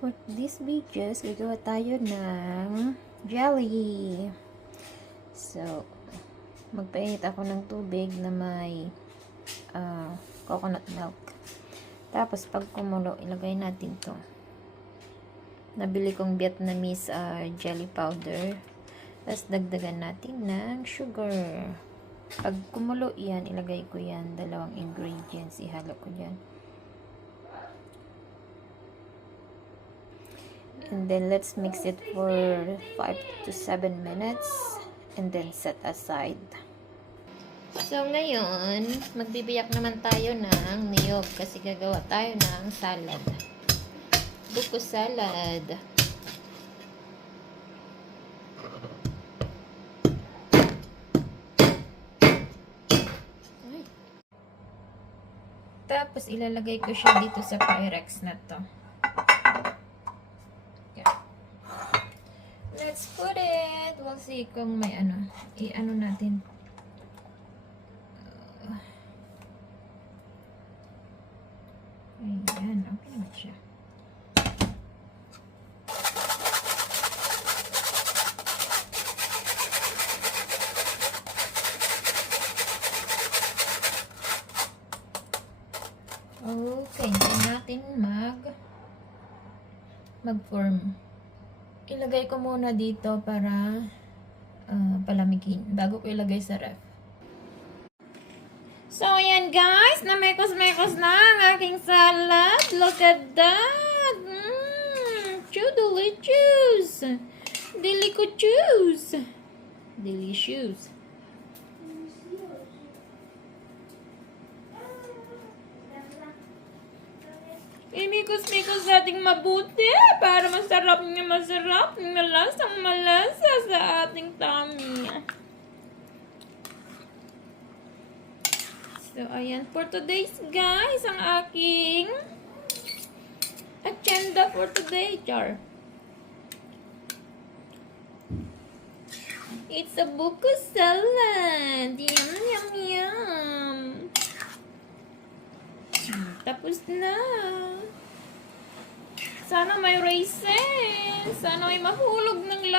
For this videos, gagawa tayo ng jelly. So, magpainit ako ng tubig na may coconut milk. Tapos, pag kumulo, ilagay natin to. Nabili kong Vietnamese jelly powder. Tapos, dagdagan natin ng sugar. Pag kumulo yan, ilagay ko yan. Dalawang ingredients. Ihalo ko yan. And then, let's mix it for 5 to 7 minutes. And then, set aside. So, ngayon, magbibiyak naman tayo ng niyog. Kasi gagawa tayo ng salad. Buko salad. Ay. Tapos, ilalagay ko siya dito sa Pyrex na to. Let's put it. We'll see kung may i-ano natin. Ayan, okay naman siya. Okay, hindi natin mag-form. Ilagay ko muna dito para palamigin bago ko ilagay sa ref. So, ayan guys, namekos-mekos na ang aking salad. Look at that! So delicious! Delicious! Delicious! Imikos-mikos nating mabuti para masarap malasang malasa sa ating tummy. So, ayan. For today's, guys, ang aking agenda for today, Char. It's a buko salad. Yum, yum, yum. Tapos na. Sana may raisins. Sana may mahulog ng